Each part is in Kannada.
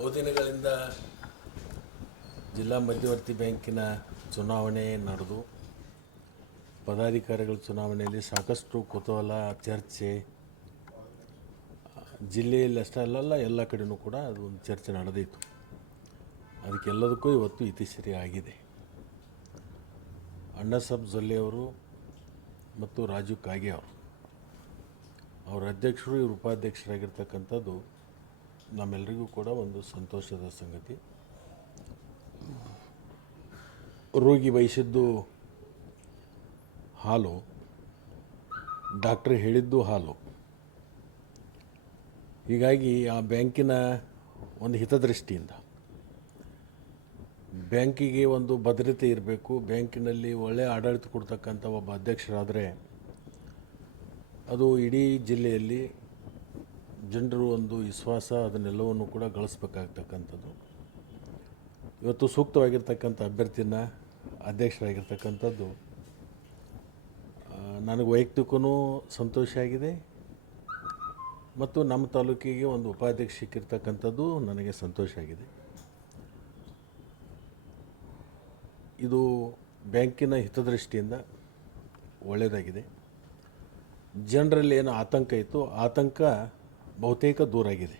ಬಹುದಿನಗಳಿಂದ ಜಿಲ್ಲಾ ಮಧ್ಯವರ್ತಿ ಬ್ಯಾಂಕಿನ ಚುನಾವಣೆ ನಡೆದು ಪದಾಧಿಕಾರಿಗಳ ಚುನಾವಣೆಯಲ್ಲಿ ಸಾಕಷ್ಟು ಕುತೂಹಲ ಚರ್ಚೆ ಜಿಲ್ಲೆಯಲ್ಲಿ ಅಷ್ಟೇ ಅಲ್ಲಲ್ಲ ಎಲ್ಲ ಕಡೆಯೂ ಕೂಡ ಅದು ಒಂದು ಚರ್ಚೆ ನಡೆದಿತ್ತು. ಅದಕ್ಕೆಲ್ಲದಕ್ಕೂ ಇವತ್ತು ಇತಿಶ್ರೀ ಆಗಿದೆ. ಅಣ್ಣಾಸಾಬ್ ಜೊಲ್ಲೆ ಅವರು ಮತ್ತು ರಾಜು ಕಾಗೆ ಅವರು ಅವರ ಅಧ್ಯಕ್ಷರು ಇವರು ಉಪಾಧ್ಯಕ್ಷರಾಗಿರ್ತಕ್ಕಂಥದ್ದು ನಮ್ಮೆಲ್ಲರಿಗೂ ಕೂಡ ಒಂದು ಸಂತೋಷದ ಸಂಗತಿ. ರೋಗಿ ಬಯಸಿದ್ದು ಹಾಲು, ಡಾಕ್ಟ್ರ್ ಹೇಳಿದ್ದು ಹಾಲು. ಹೀಗಾಗಿ ಆ ಬ್ಯಾಂಕಿನ ಒಂದು ಹಿತದೃಷ್ಟಿಯಿಂದ ಬ್ಯಾಂಕಿಗೆ ಒಂದು ಭದ್ರತೆ ಇರಬೇಕು. ಬ್ಯಾಂಕಿನಲ್ಲಿ ಒಳ್ಳೆಯ ಆಡಳಿತ ಕೊಡ್ತಕ್ಕಂಥ ಒಬ್ಬ ಅಧ್ಯಕ್ಷರಾದರೆ ಅದು ಇಡೀ ಜಿಲ್ಲೆಯಲ್ಲಿ ಜನರು ಒಂದು ವಿಶ್ವಾಸ ಅದನ್ನೆಲ್ಲವನ್ನು ಕೂಡ ಗಳಿಸ್ಬೇಕಾಗ್ತಕ್ಕಂಥದ್ದು. ಇವತ್ತು ಸೂಕ್ತವಾಗಿರ್ತಕ್ಕಂಥ ಅಭ್ಯರ್ಥಿನ ಅಧ್ಯಕ್ಷರಾಗಿರ್ತಕ್ಕಂಥದ್ದು ನನಗೆ ವೈಯಕ್ತಿಕವೂ ಸಂತೋಷ ಆಗಿದೆ ಮತ್ತು ನಮ್ಮ ತಾಲೂಕಿಗೆ ಒಂದು ಉಪಾಧ್ಯಕ್ಷ ಸಿಕ್ಕಿರ್ತಕ್ಕಂಥದ್ದು ನನಗೆ ಸಂತೋಷ ಆಗಿದೆ. ಇದು ಬ್ಯಾಂಕಿನ ಹಿತದೃಷ್ಟಿಯಿಂದ ಒಳ್ಳೆಯದಾಗಿದೆ. ಜನರಲ್ಲಿ ಏನು ಆತಂಕ ಇತ್ತು, ಆತಂಕ ಬಹುತೇಕ ದೂರ ಆಗಿದೆ.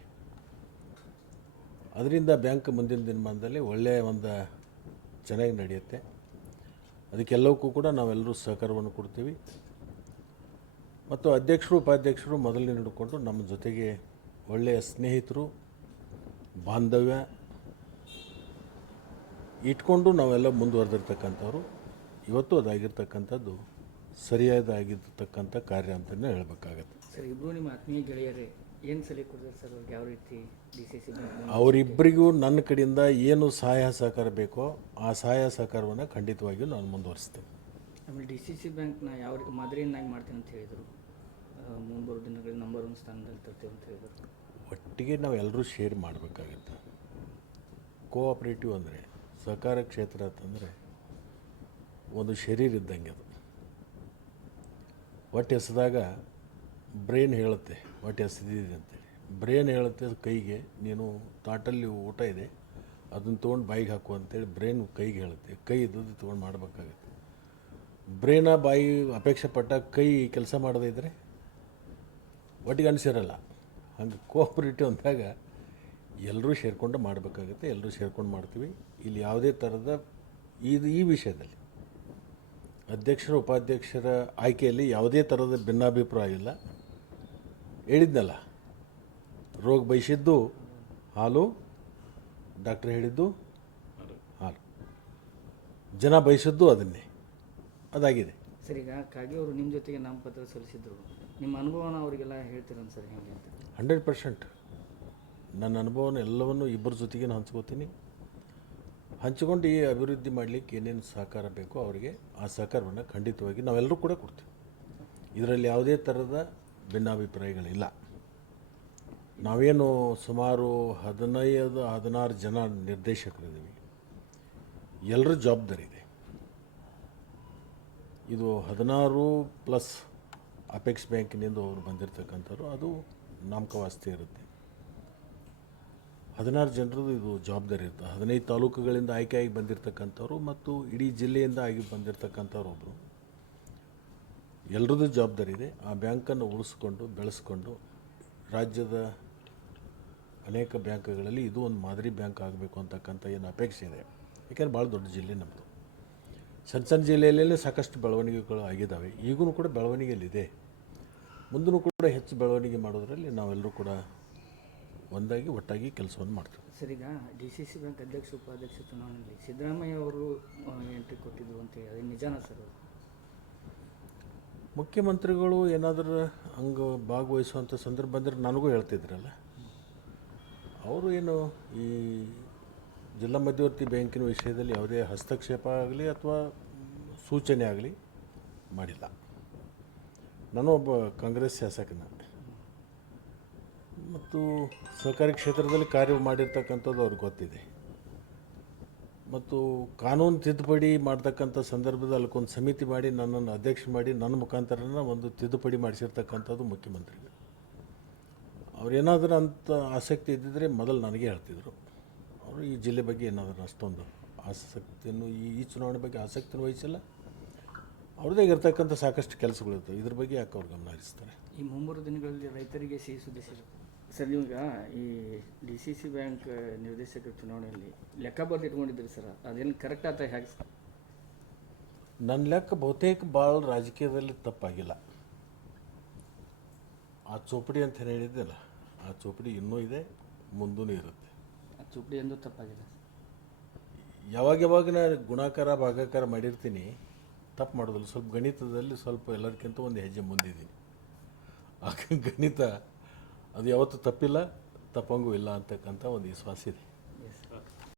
ಅದರಿಂದ ಬ್ಯಾಂಕ್ ಮುಂದಿನ ದಿನಮಾನದಲ್ಲಿ ಒಳ್ಳೆಯ ಒಂದು ಚೆನ್ನಾಗಿ ನಡೆಯುತ್ತೆ. ಅದಕ್ಕೆಲ್ಲವಕ್ಕೂ ಕೂಡ ನಾವೆಲ್ಲರೂ ಸಹಕಾರವನ್ನು ಕೊಡ್ತೀವಿ ಮತ್ತು ಅಧ್ಯಕ್ಷರು ಉಪಾಧ್ಯಕ್ಷರು ಮೊದಲನೇ ಹಿಡ್ಕೊಂಡು ನಮ್ಮ ಜೊತೆಗೆ ಒಳ್ಳೆಯ ಸ್ನೇಹಿತರು ಬಾಂಧವ್ಯ ಇಟ್ಕೊಂಡು ನಾವೆಲ್ಲ ಮುಂದುವರೆದಿರ್ತಕ್ಕಂಥವ್ರು. ಇವತ್ತು ಅದಾಗಿರ್ತಕ್ಕಂಥದ್ದು ಸರಿಯಾದಾಗಿರ್ತಕ್ಕಂಥ ಕಾರ್ಯ ಅಂತಲೇ ಹೇಳಬೇಕಾಗತ್ತೆ. ಸರ್, ಇಬ್ಬರು ನಿಮ್ಮ ಆತ್ಮೀಯ ಗೆಳೆಯರೇ ಏನು ಸಲಹೆ ಕೊಡ್ತಾರೆ ಸರ್? ಅವ್ರಿಗೆ ಯಾವ ರೀತಿ DCC ಅವರಿಬ್ಬರಿಗೂ ನನ್ನ ಕಡೆಯಿಂದ ಏನು ಸಹಾಯ ಸಹಕಾರ ಬೇಕೋ ಆ ಸಹಾಯ ಸಹಕಾರವನ್ನು ಖಂಡಿತವಾಗಿಯೂ ನಾನು ಮುಂದುವರಿಸ್ತೇನೆ. ಆಮೇಲೆ DCC ಬ್ಯಾಂಕ್ನ ಯಾವ ರೀತಿ ಮಾದರಿಯನ್ನಾಗಿ ಮಾಡ್ತೀನಿ ಅಂತ ಹೇಳಿದರು. ಮುಂಬರುವ ದಿನಗಳಲ್ಲಿ ನಂಬರ್ 1 ಸ್ಥಾನದಲ್ಲಿ ತರ್ತೀವಿ ಅಂತ ಹೇಳಿದರು. ಒಟ್ಟಿಗೆ ನಾವೆಲ್ಲರೂ ಶೇರ್ ಮಾಡಬೇಕಾಗತ್ತೆ. ಕೋಆಪ್ರೇಟಿವ್ ಅಂದರೆ ಸಹಕಾರ ಕ್ಷೇತ್ರ ಅಂತಂದರೆ ಒಂದು ಶರೀರ ಇದ್ದಂಗೆ. ಅದು ಹೊಟ್ಟೆ ಎಸೆದಾಗ ಬ್ರೈನ್ ಹೇಳುತ್ತೆ ಹೊಟ್ಟೆ ಎಸೆದಿದೆ ಅಂತೇಳಿ. ಬ್ರೈನ್ ಹೇಳುತ್ತೆ ಕೈಗೆ, ನೀನು ತಾಟಲ್ಲಿ ಊಟ ಇದೆ ಅದನ್ನು ತೊಗೊಂಡು ಬಾಯಿಗೆ ಹಾಕು ಅಂತೇಳಿ ಬ್ರೈನ್ ಕೈಗೆ ಹೇಳುತ್ತೆ. ಕೈ ಇದ್ದದ್ದು ತೊಗೊಂಡು ಮಾಡಬೇಕಾಗತ್ತೆ. ಬ್ರೈನ ಬಾಯಿ ಅಪೇಕ್ಷೆ ಪಟ್ಟಾಗ ಕೈ ಕೆಲಸ ಮಾಡದೇ ಇದ್ದರೆ ಒಟ್ಟಿಗೆ ಅನಿಸಿರಲ್ಲ. ಹಂಗೆ ಕೋಆಪ್ರೇಟಿವ್ ಅಂದಾಗ ಎಲ್ಲರೂ ಸೇರಿಕೊಂಡು ಮಾಡಬೇಕಾಗುತ್ತೆ. ಎಲ್ಲರೂ ಸೇರ್ಕೊಂಡು ಮಾಡ್ತೀವಿ. ಇಲ್ಲಿ ಯಾವುದೇ ಥರದ ಈ ವಿಷಯದಲ್ಲಿ ಅಧ್ಯಕ್ಷರ ಉಪಾಧ್ಯಕ್ಷರ ಆಯ್ಕೆಯಲ್ಲಿ ಯಾವುದೇ ಥರದ ಭಿನ್ನಾಭಿಪ್ರಾಯ ಇಲ್ಲ. ಹೇಳಿದ್ನಲ್ಲ, ರೋಗ ಬಯಸಿದ್ದು ಹಾಲು, ಡಾಕ್ಟ್ರ್ ಹೇಳಿದ್ದು ಹಾಲು, ಜನ ಬಯಸಿದ್ದು ಅದನ್ನೇ, ಅದಾಗಿದೆ. ಸರ್, ಈಗ ಕಾಗೆ ಅವರು ನಿಮ್ಮ ಜೊತೆಗೆ ನಾಮಪತ್ರ ಸಲ್ಲಿಸಿದ್ರು. ನಿಮ್ಮ ಅನುಭವನ ಅವರಿಗೆಲ್ಲ ಹೇಳ್ತೀರನ್ ಸರ್ ಹೇಗೆ ಅಂತ? 100% ನನ್ನ ಅನುಭವನ ಎಲ್ಲವನ್ನು ಇಬ್ಬರ ಜೊತೆಗೆ ಹಂಚ್ಕೋತೀನಿ. ಹಂಚಿಕೊಂಡು ಈ ಅಭಿವೃದ್ಧಿ ಮಾಡಲಿಕ್ಕೆ ಏನೇನು ಸಹಕಾರ ಬೇಕೋ ಅವರಿಗೆ ಆ ಸಹಕಾರವನ್ನು ಖಂಡಿತವಾಗಿ ನಾವೆಲ್ಲರೂ ಕೂಡ ಕೊಡ್ತೀವಿ. ಇದರಲ್ಲಿ ಯಾವುದೇ ಥರದ ಭಿನ್ನಾಭಿಪ್ರಾಯಗಳಿಲ್ಲ. ನಾವೇನು ಸುಮಾರು 15-16 ಜನ ನಿರ್ದೇಶಕರಿದ್ದೀವಿ. ಎಲ್ಲರ ಜವಾಬ್ದಾರಿ ಇದೆ. ಇದು 16+ ಅಪೆಕ್ಸ್ ಬ್ಯಾಂಕಿನಿಂದ ಅವರು ಬಂದಿರತಕ್ಕಂಥವ್ರು. ಅದು ನಾಮಕವಾಸ್ತಿ ಇರುತ್ತೆ. 16 ಜನರದ್ದು ಇದು ಜವಾಬ್ದಾರಿ ಇರುತ್ತೆ. 15 ತಾಲೂಕುಗಳಿಂದ ಆಯ್ಕೆಯಾಗಿ ಬಂದಿರತಕ್ಕಂಥವ್ರು ಮತ್ತು ಇಡೀ ಜಿಲ್ಲೆಯಿಂದ ಆಗಿ ಬಂದಿರತಕ್ಕಂಥವ್ರು ಒಬ್ಬರು. ಎಲ್ಲರದ್ದು ಜವಾಬ್ದಾರಿ ಇದೆ. ಆ ಬ್ಯಾಂಕನ್ನು ಉಳಿಸ್ಕೊಂಡು ಬೆಳೆಸ್ಕೊಂಡು ರಾಜ್ಯದ ಅನೇಕ ಬ್ಯಾಂಕ್ಗಳಲ್ಲಿ ಇದು ಒಂದು ಮಾದರಿ ಬ್ಯಾಂಕ್ ಆಗಬೇಕು ಅಂತಕ್ಕಂಥ ಏನು ಅಪೇಕ್ಷೆ ಇದೆ. ಯಾಕೆಂದರೆ ಭಾಳ ದೊಡ್ಡ ಜಿಲ್ಲೆ ನಮ್ಮದು. ಸಣ್ಣ ಜಿಲ್ಲೆಯಲ್ಲೇ ಸಾಕಷ್ಟು ಬೆಳವಣಿಗೆಗಳು ಆಗಿದ್ದಾವೆ. ಈಗೂ ಕೂಡ ಬೆಳವಣಿಗೆಯಲ್ಲಿದೆ. ಮುಂದೂ ಕೂಡ ಹೆಚ್ಚು ಬೆಳವಣಿಗೆ ಮಾಡೋದರಲ್ಲಿ ನಾವೆಲ್ಲರೂ ಕೂಡ ಒಂದಾಗಿ ಒಟ್ಟಾಗಿ ಕೆಲಸವನ್ನು ಮಾಡ್ತೀವಿ. ಸರ್, ಈಗ DCC ಬ್ಯಾಂಕ್ ಅಧ್ಯಕ್ಷ ಉಪಾಧ್ಯಕ್ಷ ಚುನಾವಣೆಯಲ್ಲಿ ಸಿದ್ದರಾಮಯ್ಯ ಅವರು ಎಂಟ್ರಿ ಕೊಟ್ಟಿದ್ರು ಅಂತೇಳಿ ಅದು ನಿಜಾನ ಸರ್? ಮುಖ್ಯಮಂತ್ರಿಗಳು ಏನಾದರೂ ಹಂಗೆ ಭಾಗವಹಿಸುವಂಥ ಸಂದರ್ಭ ಬಂದರೆ ನನಗೂ ಹೇಳ್ತಿದ್ರಲ್ಲ. ಅವರು ಏನು ಈ ಜಿಲ್ಲಾ ಮಧ್ಯವರ್ತಿ ಬ್ಯಾಂಕಿನ ವಿಷಯದಲ್ಲಿ ಯಾವುದೇ ಹಸ್ತಕ್ಷೇಪ ಆಗಲಿ ಅಥವಾ ಸೂಚನೆ ಆಗಲಿ ಮಾಡಿಲ್ಲ. ನಾನು ಒಬ್ಬ ಕಾಂಗ್ರೆಸ್ ಶಾಸಕನ ಮತ್ತು ಸಹಕಾರಿ ಕ್ಷೇತ್ರದಲ್ಲಿ ಕಾರ್ಯ ಮಾಡಿರ್ತಕ್ಕಂಥದ್ದು ಅವ್ರಿಗೆ ಗೊತ್ತಿದೆ. ಮತ್ತು ಕಾನೂನು ತಿದ್ದುಪಡಿ ಮಾಡ್ತಕ್ಕಂಥ ಸಂದರ್ಭದಲ್ಲಿ ಅದಕ್ಕೊಂದು ಸಮಿತಿ ಮಾಡಿ ನನ್ನನ್ನು ಅಧ್ಯಕ್ಷ ಮಾಡಿ ನನ್ನ ಮುಖಾಂತರನ ಒಂದು ತಿದ್ದುಪಡಿ ಮಾಡಿಸಿರ್ತಕ್ಕಂಥದ್ದು ಮುಖ್ಯಮಂತ್ರಿಗಳು. ಅವ್ರೇನಾದರೂ ಅಂತ ಆಸಕ್ತಿ ಇದ್ದಿದ್ದರೆ ಮೊದಲು ನನಗೆ ಹೇಳ್ತಿದ್ರು. ಅವರು ಈ ಜಿಲ್ಲೆ ಬಗ್ಗೆ ಏನಾದರೂ ಅಷ್ಟೊಂದು ಆಸಕ್ತಿಯನ್ನು ಈ ಚುನಾವಣೆ ಬಗ್ಗೆ ಆಸಕ್ತಿಯನ್ನು ವಹಿಸಿಲ್ಲ. ಅವ್ರದ್ದೇ ಇರ್ತಕ್ಕಂಥ ಸಾಕಷ್ಟು ಕೆಲಸಗಳಿರ್ತವೆ, ಇದ್ರ ಬಗ್ಗೆ ಯಾಕೆ ಅವ್ರು ಗಮನ ಹರಿಸ್ತಾರೆ? ಈ ಮುಂಬರುವ ದಿನಗಳಲ್ಲಿ ರೈತರಿಗೆ ಸಿಹಿ ಸುದ್ದಿ ಸರ್. ನೀವೀಗ ಈ DCC ಬ್ಯಾಂಕ್ ನಿರ್ದೇಶಕರ ಚುನಾವಣೆಯಲ್ಲಿ ಲೆಕ್ಕ ಬರೆದು ಇಟ್ಕೊಂಡಿದ್ದೀರಿ ಸರ್, ಅದೇನು ಕರೆಕ್ಟ್ ಆತ ಹೇಗೆ ಸರ್? ನನ್ನ ಲೆಕ್ಕ ಬಹುತೇಕ ಭಾಳ ರಾಜಕೀಯದಲ್ಲಿ ತಪ್ಪಾಗಿಲ್ಲ. ಆ ಚೋಪಡಿ ಅಂತ ಏನು ಹೇಳಿದ್ದೆಲ್ಲ, ಆ ಚೋಪಡಿ ಇನ್ನೂ ಇದೆ, ಮುಂದೂ ಇರುತ್ತೆ. ಆ ಚುಪ್ಪಡಿ ಎಂದೂ ತಪ್ಪಾಗಿದೆ. ಯಾವಾಗ ನಾನು ಗುಣಾಕಾರ ಭಾಗಾಕಾರ ಮಾಡಿರ್ತೀನಿ, ತಪ್ಪು ಮಾಡೋದಿಲ್ಲ. ಸ್ವಲ್ಪ ಗಣಿತದಲ್ಲಿ ಸ್ವಲ್ಪ ಎಲ್ಲದಕ್ಕಿಂತ ಒಂದು ಹೆಜ್ಜೆ ಮುಂದಿದ್ದೀನಿ. ಆ ಗಣಿತ ಅದು ಯಾವತ್ತೂ ತಪ್ಪಿಲ್ಲ, ತಪ್ಪಂಗೂ ಇಲ್ಲ ಅಂತಕ್ಕಂಥ ಒಂದು ವಿಶ್ವಾಸ ಇದೆ.